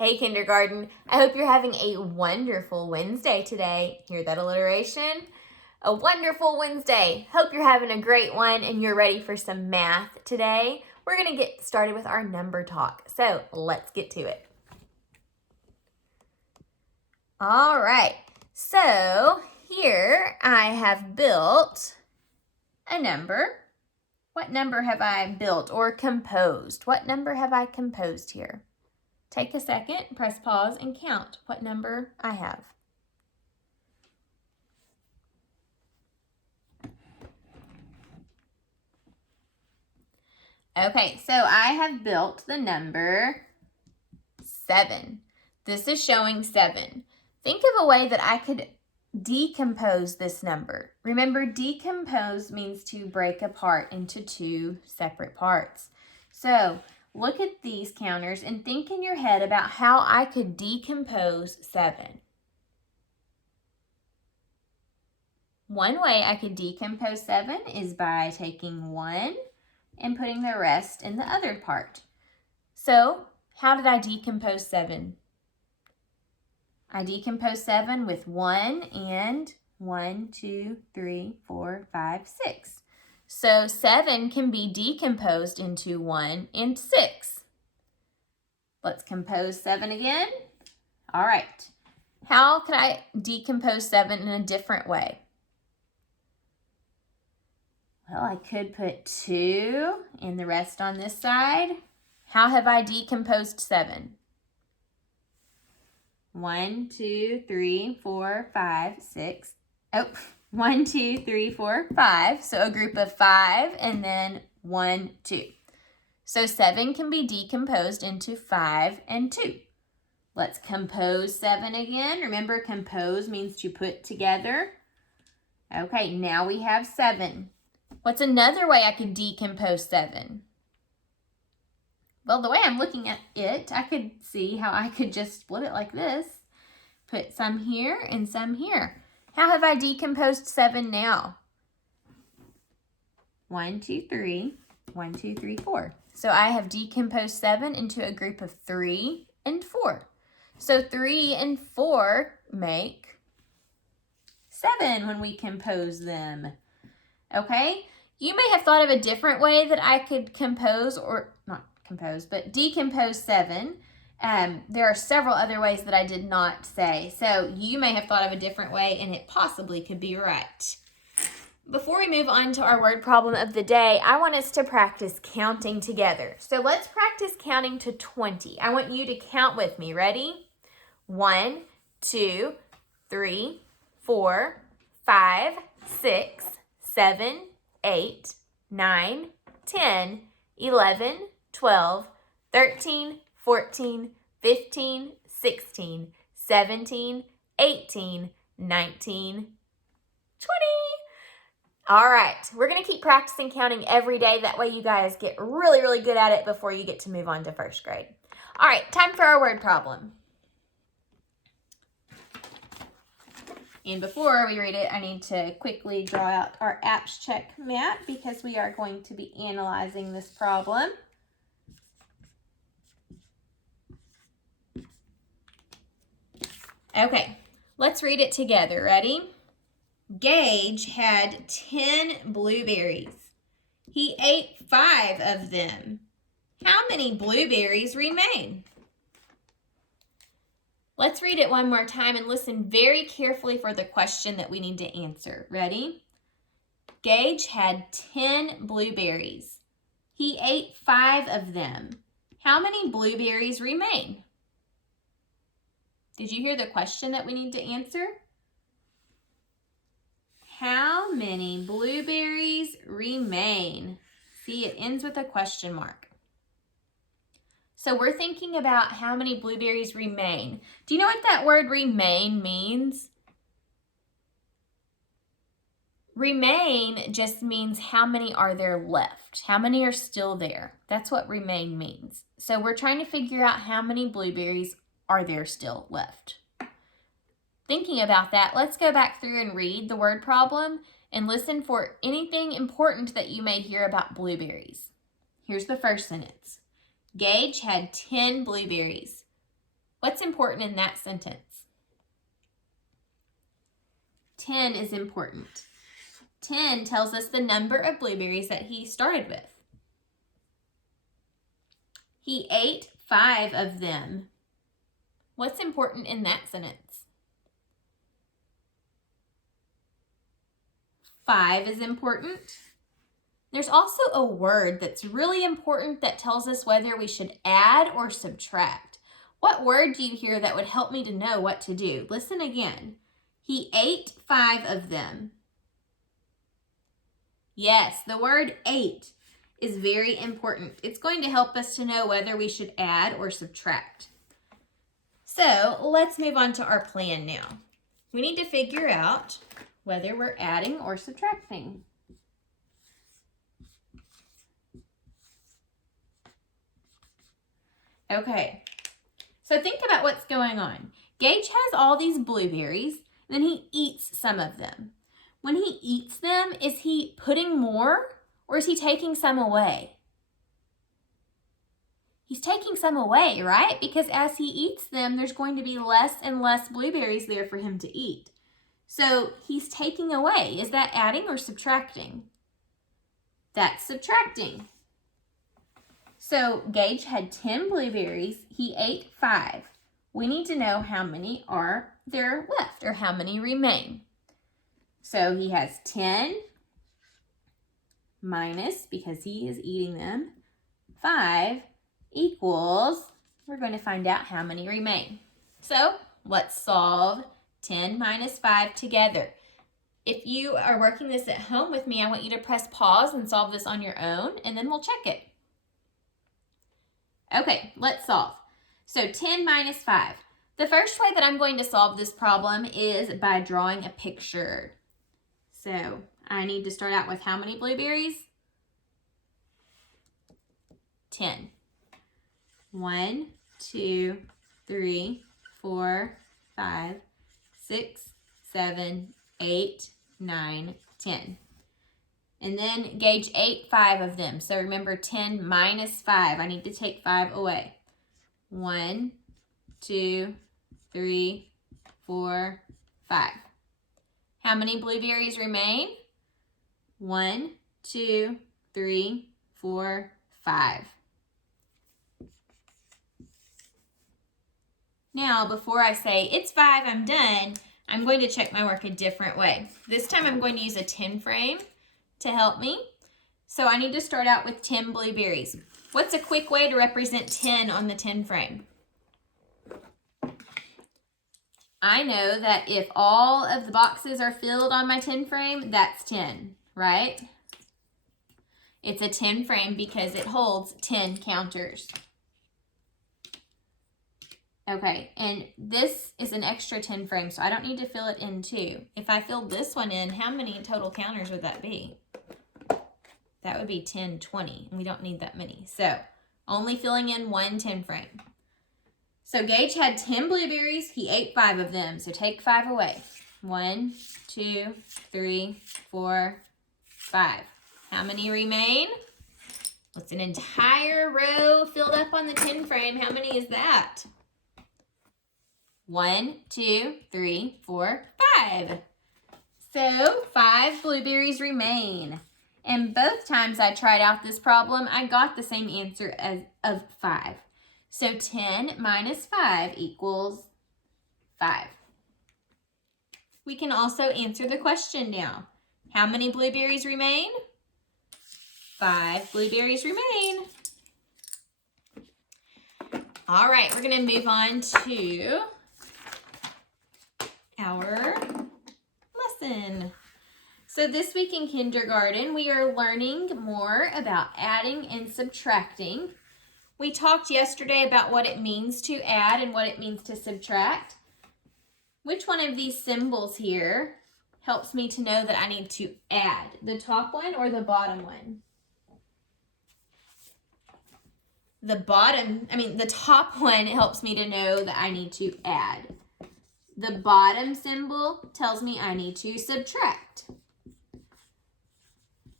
Hey, kindergarten. I hope you're having a wonderful Wednesday today. Hear that alliteration? A wonderful Wednesday. Hope you're having a great one and you're ready for some math today. We're going to get started with our number talk. So let's get to it. All right. So here I have built a number. What number have I built or composed? What number have I composed here? Take a second, press pause, and count what number I have. Okay, so I have built the number 7. This is showing 7. Think of a way that I could decompose this number. Remember, decompose means to break apart into two separate parts. So look at these counters and think in your head about how I could decompose 7. One way I could decompose 7 is by taking 1 and putting the rest in the other part. So how did I decompose 7? I decomposed 7 with 1 and 1, 2, 3, 4, 5, 6. So 7 can be decomposed into 1 and 6. Let's compose 7 again. All right. How could I decompose 7 in a different way? Well, I could put 2 and the rest on this side. How have I decomposed 7? 1, 2, 3, 4, 5, 6. Oh, 1, 2, 3, 4, 5. So a group of 5 and then 1, 2. So 7 can be decomposed into 5 and 2. Let's compose 7 again. Remember, compose means to put together. Okay, now we have 7. What's another way I could decompose 7? Well, the way I'm looking at it, I could see how I could just split it like this. Put some here and some here. How have I decomposed 7 now? 1, 2, 3. 1, 2, 3, 4. So I have decomposed 7 into a group of 3 and 4. So 3 and 4 make 7 when we compose them. Okay? You may have thought of a different way that I could compose, or not compose, but decompose 7. There are several other ways that I did not say. So you may have thought of a different way and it possibly could be right. Before we move on to our word problem of the day, I want us to practice counting together. So let's practice counting to 20. I want you to count with me. Ready? 1, 2, 3, 4, 5, 6, 7, 8, 9, 10, 11, 12, 13, 14, 15, 16, 17, 18, 19, 20. All right, we're going to keep practicing counting every day. That way you guys get really, really good at it before you get to move on to first grade. All right, time for our word problem. And before we read it, I need to quickly draw out our Apps Check map because we are going to be analyzing this problem. Okay, let's read it together. Ready? Gage had 10 blueberries. He ate 5 of them. How many blueberries remain? Let's read it one more time and listen very carefully for the question that we need to answer. Ready? Gage had 10 blueberries. He ate 5 of them. How many blueberries remain? Did you hear the question that we need to answer? How many blueberries remain? See, it ends with a question mark. So we're thinking about how many blueberries remain. Do you know what that word remain means? Remain just means how many are there left. How many are still there? That's what remain means. So we're trying to figure out how many blueberries are there still left. Thinking about that, let's go back through and read the word problem and listen for anything important that you may hear about blueberries. Here's the first sentence. Gage had 10 blueberries. What's important in that sentence? 10 is important. 10 tells us the number of blueberries that he started with. He ate 5 of them. What's important in that sentence? 5 is important. There's also a word that's really important that tells us whether we should add or subtract. What word do you hear that would help me to know what to do? Listen again. He ate 5 of them. Yes, the word ate is very important. It's going to help us to know whether we should add or subtract. So let's move on to our plan now. We need to figure out whether we're adding or subtracting. Okay, so think about what's going on. Gage has all these blueberries, then he eats some of them. When he eats them, is he putting more or is he taking some away? He's taking some away, right? Because as he eats them, there's going to be less and less blueberries there for him to eat. So he's taking away. Is that adding or subtracting? That's subtracting. So Gage had 10 blueberries. He ate 5. We need to know how many are there left or how many remain. So he has 10 minus, because he is eating them, 5 equals, we're going to find out how many remain. So let's solve 10 minus 5 together. If you are working this at home with me, I want you to press pause and solve this on your own, and then we'll check it. Okay, let's solve. So 10 minus 5. The first way that I'm going to solve this problem is by drawing a picture. So I need to start out with how many blueberries? 10. 1, 2, 3, 4, 5, 6, 7, 8, 9, 10. And then Gage ate 5 of them. So remember 10 minus 5. I need to take 5 away. 1, 2, 3, 4, 5. How many blueberries remain? 1, 2, 3, 4, 5. Now, before I say, it's 5, I'm done, I'm going to check my work a different way. This time I'm going to use a 10 frame to help me. So I need to start out with 10 blueberries. What's a quick way to represent 10 on the 10 frame? I know that if all of the boxes are filled on my 10 frame, that's 10, right? It's a 10 frame because it holds 10 counters. Okay, and this is an extra 10 frame, so I don't need to fill it in too. If I filled this one in, how many total counters would that be? That would be 10, 20, and we don't need that many. So, only filling in one 10 frame. So, Gage had 10 blueberries. He ate 5 of them, so take 5 away. 1, 2, 3, 4, 5. How many remain? It's an entire row filled up on the 10 frame. How many is that? 1, 2, 3, 4, 5. So 5 blueberries remain. And both times I tried out this problem, I got the same answer of 5. So 10 minus 5 equals 5. We can also answer the question now. How many blueberries remain? 5 blueberries remain. All right, we're going to move on to our lesson. So this week in kindergarten, we are learning more about adding and subtracting. We talked yesterday about what it means to add and what it means to subtract. Which one of these symbols here helps me to know that I need to add? The top one or the bottom one? The top one helps me to know that I need to add. The bottom symbol tells me I need to subtract.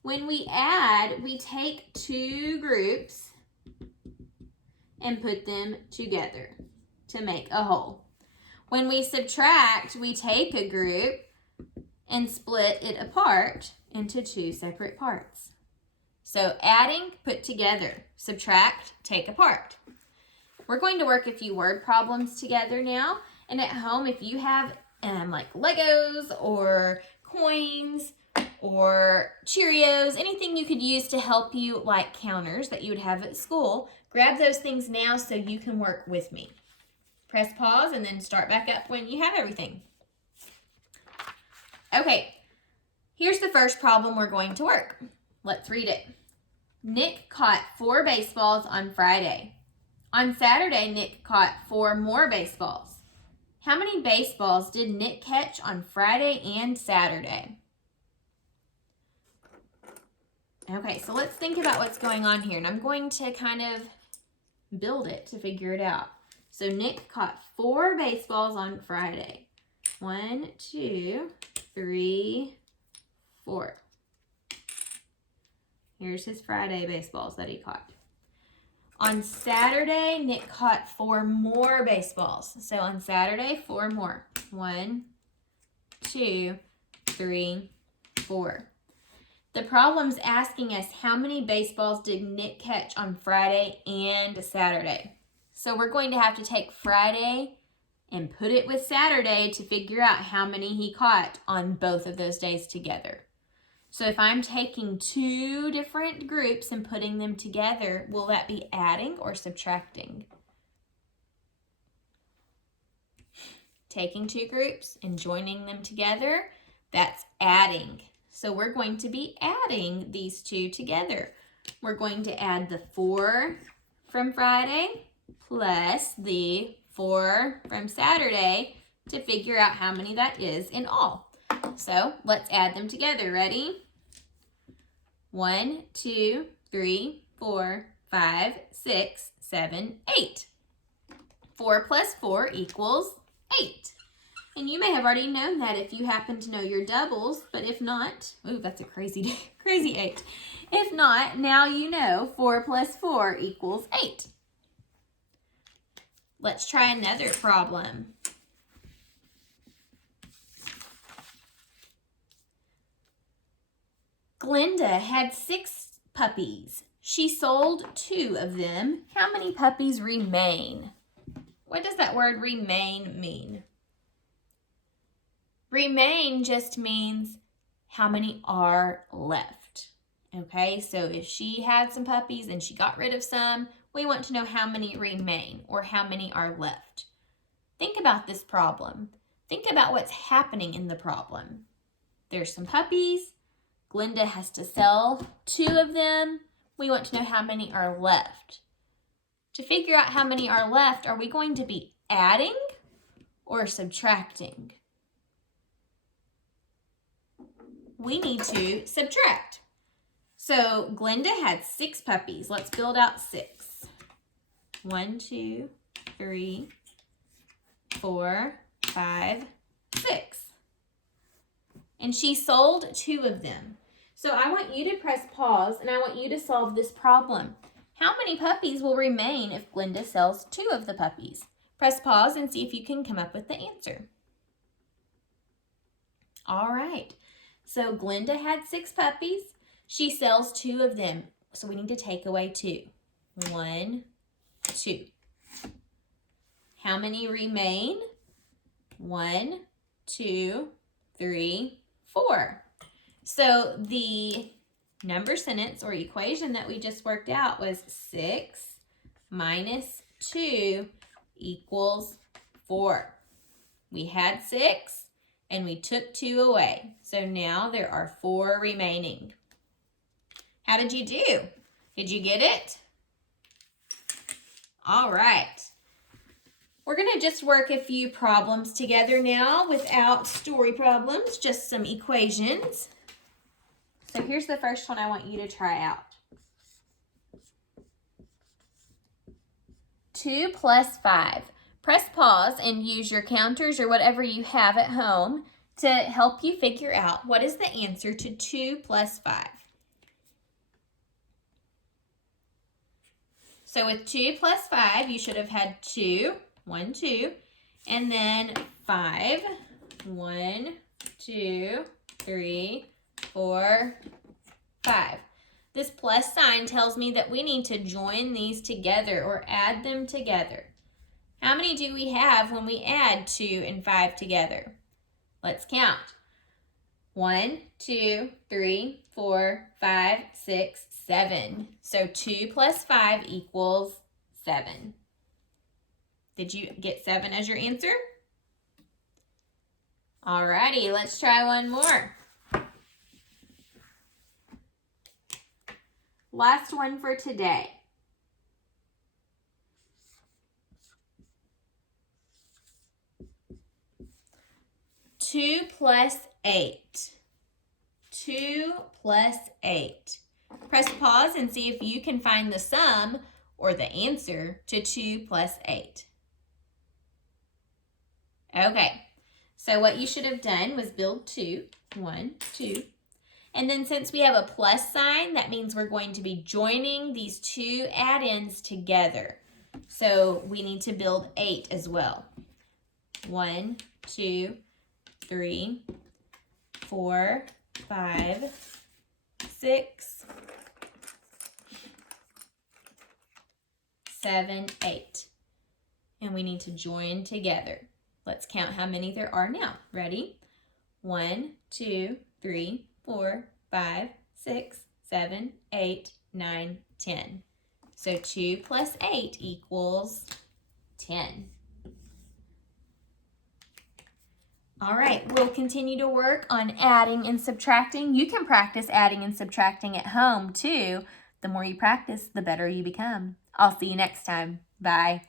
When we add, we take 2 groups and put them together. to make a whole. When we subtract, we take a group and split it apart into 2 separate parts. So adding, put together. Subtract, take apart. We're going to work a few word problems together now. And at home, if you have like Legos or coins or Cheerios, anything you could use to help you, like counters that you would have at school, grab those things now so you can work with me. Press pause and then start back up when you have everything. Okay, here's the first problem we're going to work. Let's read it. Nick caught 4 baseballs on Friday. On Saturday, Nick caught 4 more baseballs. How many baseballs did Nick catch on Friday and Saturday? Okay, so let's think about what's going on here. And I'm going to kind of build it to figure it out. So Nick caught 4 baseballs on Friday. 1, 2, 3, 4. Here's his Friday baseballs that he caught. On Saturday, Nick caught 4 more baseballs. So on Saturday, 4 more. 1, 2, 3, 4. The problem's asking us how many baseballs did Nick catch on Friday and Saturday. So we're going to have to take Friday and put it with Saturday to figure out how many he caught on both of those days together. So if I'm taking 2 different groups and putting them together, will that be adding or subtracting? Taking 2 groups and joining them together, that's adding. So we're going to be adding these 2 together. We're going to add the 4 from Friday plus the 4 from Saturday to figure out how many that is in all. So let's add them together. Ready? 1, 2, 3, 4, 5, 6, 7, 8. 4 plus 4 equals 8. And you may have already known that if you happen to know your doubles, but if not, ooh, that's a crazy 8. If not, now you know 4 plus 4 equals 8. Let's try another problem. Glenda had 6 puppies. She sold 2 of them. How many puppies remain? What does that word remain mean? Remain just means how many are left. Okay, so if she had some puppies and she got rid of some, we want to know how many remain or how many are left. Think about this problem. Think about what's happening in the problem. There's some puppies. Glenda has to sell 2 of them. We want to know how many are left. To figure out how many are left, are we going to be adding or subtracting? We need to subtract. So Glenda had 6 puppies. Let's build out 6. 1, 2, 3, 4, 5, 6. And she sold 2 of them. So I want you to press pause and I want you to solve this problem. How many puppies will remain if Glenda sells 2 of the puppies? Press pause and see if you can come up with the answer. All right. So Glenda had 6 puppies. She sells 2 of them. So we need to take away 2. 1, 2. How many remain? 1, 2, 3, 4. So the number sentence or equation that we just worked out was 6 minus 2 equals 4. We had 6 and we took 2 away. So now there are 4 remaining. How did you do? Did you get it? All right. We're going to just work a few problems together now without story problems, just some equations. So here's the first one I want you to try out. 2 plus 5. Press pause and use your counters or whatever you have at home to help you figure out what is the answer to 2 plus 5. So with 2 plus 5, you should have had 2 1, 2. And then 5. 1, 2, 3, 4, 5. This plus sign tells me that we need to join these together or add them together. How many do we have when we add 2 and 5 together? Let's count. 1, 2, 3, 4, 5, 6, 7. So 2 plus 5 equals 7. Did you get 7 as your answer? Alrighty, let's try one more. Last one for today. Two plus 8. 2 plus 8. Press pause and see if you can find the sum or the answer to 2 plus 8. Okay, so what you should have done was build 2. 1, 2. And then since we have a plus sign, that means we're going to be joining these two add-ins together. So we need to build 8 as well. 1, 2, 3, 4, 5, 6, 7, 8. And we need to join together. Let's count how many there are now. Ready? 1, 2, 3, 4, 5, 6, 7, 8, 9, 10. So 2 plus 8 equals 10. All right, we'll continue to work on adding and subtracting. You can practice adding and subtracting at home too. The more you practice, the better you become. I'll see you next time. Bye.